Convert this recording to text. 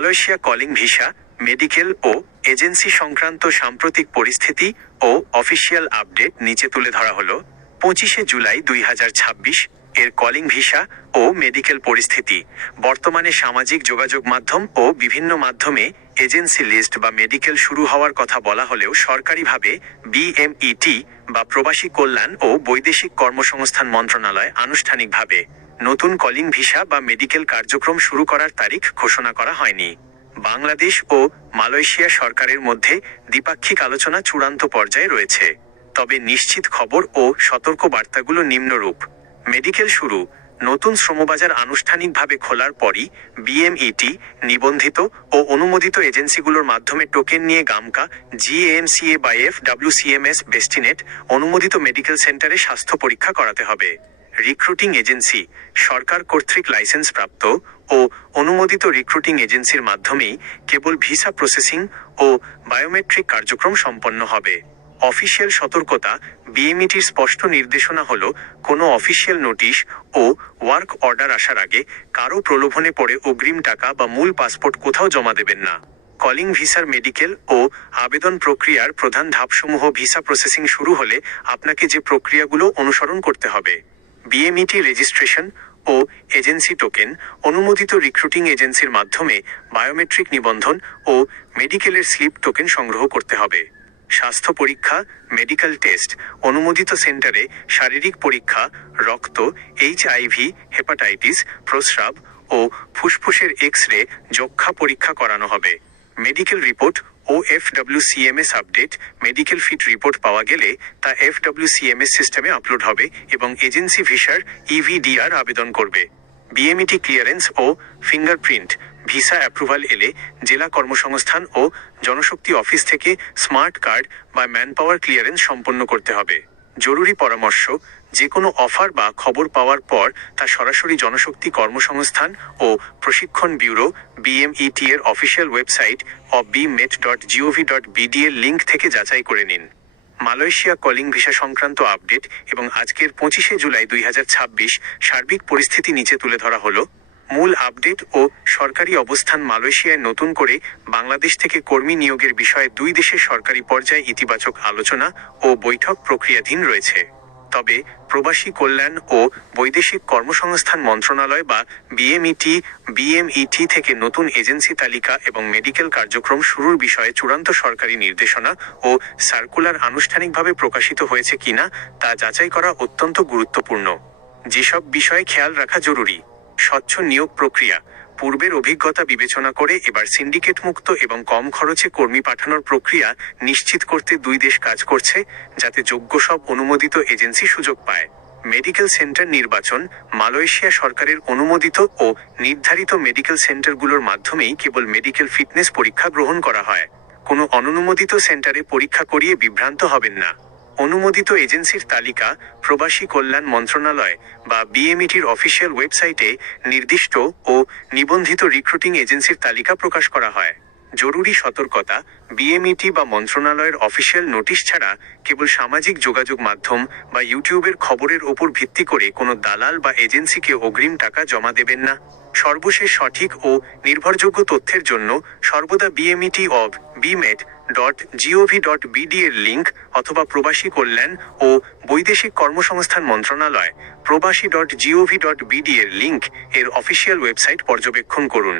Malaysia calling visa, medical ও agency সংক্রান্ত সাম্প্রতিক পরিস্থিতি ও অফিসিয়াল আপডেট নিচে তুলে ধরা হলো। 25শে জুলাই 2026 এর কলিং ভিসা ও মেডিকেল পরিস্থিতি। বর্তমানে সামাজিক যোগাযোগ মাধ্যম ও বিভিন্ন মাধ্যমে এজেন্সি লিস্ট বা মেডিকেল শুরু হওয়ার কথা বলা হলেও সরকারিভাবে বিএমইটি বা প্রবাসী কল্যাণ ও বৈদেশিক কর্মসংস্থান মন্ত্রণালয় আনুষ্ঠানিকভাবে নতুন কলিং ভিসা বা মেডিকেল কার্যক্রম শুরু করার তারিখ ঘোষণা করা হয়নি। বাংলাদেশ ও মালয়েশিয়া সরকারের মধ্যে দ্বিপাক্ষিক আলোচনা চূড়ান্ত পর্যায়ে রয়েছে। তবে নিশ্চিত খবর ও সতর্ক বার্তাগুলো নিম্নরূপ। মেডিকেল শুরু। নতুন শ্রমবাজার আনুষ্ঠানিকভাবে খোলার পরই বিএমইটি নিবন্ধিত ও অনুমোদিত এজেন্সিগুলোর মাধ্যমে টোকেন নিয়ে গামকা, জিএমসিএ বা এফডব্লিউসিএমএস বেস্টিনেট অনুমোদিত মেডিকেল সেন্টারে স্বাস্থ্য পরীক্ষা করাতে হবে। Recruiting agency. সরকার কর্তৃক লাইসেন্সপ্রাপ্ত ও অনুমোদিত রিক্রুটিং এজেন্সির মাধ্যমেই কেবল ভিসা প্রসেসিং ও বায়োমেট্রিক কার্যক্রম সম্পন্ন হবে। অফিসিয়াল সতর্কতা। বিএমইটির স্পষ্ট নির্দেশনা হলো, কোনো অফিসিয়াল নোটিশ ও ওয়ার্ক অর্ডার আসার আগে কারো প্রলোভনে পড়ে অগ্রিম টাকা বা মূল পাসপোর্ট কোথাও জমা দেবেন না। কলিং ভিসার মেডিকেল ও আবেদন প্রক্রিয়ার প্রধান ধাপসমূহ। ভিসা প্রসেসিং শুরু হলে আপনাকে যে প্রক্রিয়াগুলো অনুসরণ করতে হবে: বিএমইটি রেজিস্ট্রেশন ও এজেন্সি টোকেন। অনুমোদিত রিক্রুটিং এজেন্সির মাধ্যমে বায়োমেট্রিক নিবন্ধন ও মেডিকেলের স্লিপ টোকেন সংগ্রহ করতে হবে। স্বাস্থ্য পরীক্ষা, মেডিকেল টেস্ট। অনুমোদিত সেন্টারে শারীরিক পরীক্ষা, রক্ত, এইচআইভি, হেপাটাইটিস, প্রস্রাব ও ফুসফুসের এক্স-রে, যক্ষ্মা পরীক্ষা করানো হবে। মেডিকেল রিপোর্ট ও এফডব্লিউসিএমএস আপডেট। মেডিকেল ফিট রিপোর্ট পাওয়া গেলে তা এফডব্লিউসিএমএস সিস্টেমে আপলোড হবে এবং এজেন্সি ভিসার ইভিডিআর আবেদন করবে। বিএমইটি ক্লিয়ারেন্স ও ফিঙ্গারপ্রিন্ট। ভিসা অ্যাপ্রুভাল এলে জেলা কর্মসংস্থান ও জনশক্তি অফিস থেকে স্মার্ট কার্ড বা ম্যানপাওয়ার ক্লিয়ারেন্স সম্পন্ন করতে হবে। জরুরি পরামর্শ। যে কোনো অফার বা খবর পাওয়ার পর তা সরাসরি জনশক্তি কর্মসংস্থান ও প্রশিক্ষণ ব্যুরো বিএমইটি এর অফিসিয়াল ওয়েবসাইট bmet.gov.bd এর লিঙ্ক থেকে যাচাই করে নিন। মালয়েশিয়া কলিং ভিসা সংক্রান্ত আপডেট এবং আজকের 25শে জুলাই 2026 সার্বিক পরিস্থিতি নিচে তুলে ধরা হলো। মূল আপডেট ও সরকারি অবস্থান। মালয়েশিয়ায় নতুন করে বাংলাদেশ থেকে কর্মী নিয়োগের বিষয়ে দুই দেশের সরকারি পর্যায়ে ইতিবাচক আলোচনা ও বৈঠক প্রক্রিয়াধীন রয়েছে। তবে প্রবাসী কল্যাণ ও বৈদেশিক কর্মসংস্থান মন্ত্রণালয় বা বিএমইটি থেকে নতুন এজেন্সি তালিকা এবং মেডিকেল কার্যক্রম শুরুর বিষয়ে চূড়ান্ত সরকারি নির্দেশনা ও সার্কুলার আনুষ্ঠানিকভাবে প্রকাশিত হয়েছে কিনা তা যাচাই করা অত্যন্ত গুরুত্বপূর্ণ। যেসব বিষয়ে খেয়াল রাখা জরুরি: স্বচ্ছ নিয়োগ প্রক্রিয়া। পূর্বের অভিজ্ঞতা বিবেচনা করে এবার সিন্ডিকেট মুক্ত এবং কম খরচে কর্মী পাঠানোর প্রক্রিয়া নিশ্চিত করতে দুই দেশ কাজ করছে, যাতে যোগ্য সব অনুমোদিত এজেন্সি সুযোগ পায়। মেডিকেল সেন্টার নির্বাচন। মালয়েশিয়া সরকারের অনুমোদিত ও নির্ধারিত মেডিকেল সেন্টারগুলোর মাধ্যমেই কেবল মেডিকেল ফিটনেস পরীক্ষা গ্রহণ করা হয়। কোনো অননুমোদিত সেন্টারে পরীক্ষা করিয়ে বিভ্রান্ত হবেন না। অনুমোদিত এজেন্সির তালিকা প্রবাসী কল্যাণ মন্ত্রণালয় বা বিএমইটির অফিসিয়াল ওয়েবসাইটে নির্দিষ্ট ও নিবন্ধিত রিক্রুটিং এজেন্সির তালিকা প্রকাশ করা হয়। জরুরি সতর্কতা। বিএমইটি বা মন্ত্রণালয়ের অফিসিয়াল নোটিশ ছাড়া কেবল সামাজিক যোগাযোগ মাধ্যম বা ইউটিউবের খবরের ওপর ভিত্তি করে কোনো দালাল বা এজেন্সিকে অগ্রিম টাকা জমা দেবেন না। সর্বশেষ সঠিক ও নির্ভরযোগ্য তথ্যের জন্য সর্বদা bmet.gov.bd এর লিঙ্ক অথবা প্রবাসী কল্যাণ ও বৈদেশিক কর্মসংস্থান মন্ত্রণালয় প্রবাসী.gov.bd এর লিঙ্ক এর অফিসিয়াল ওয়েবসাইট পর্যবেক্ষণ করুন।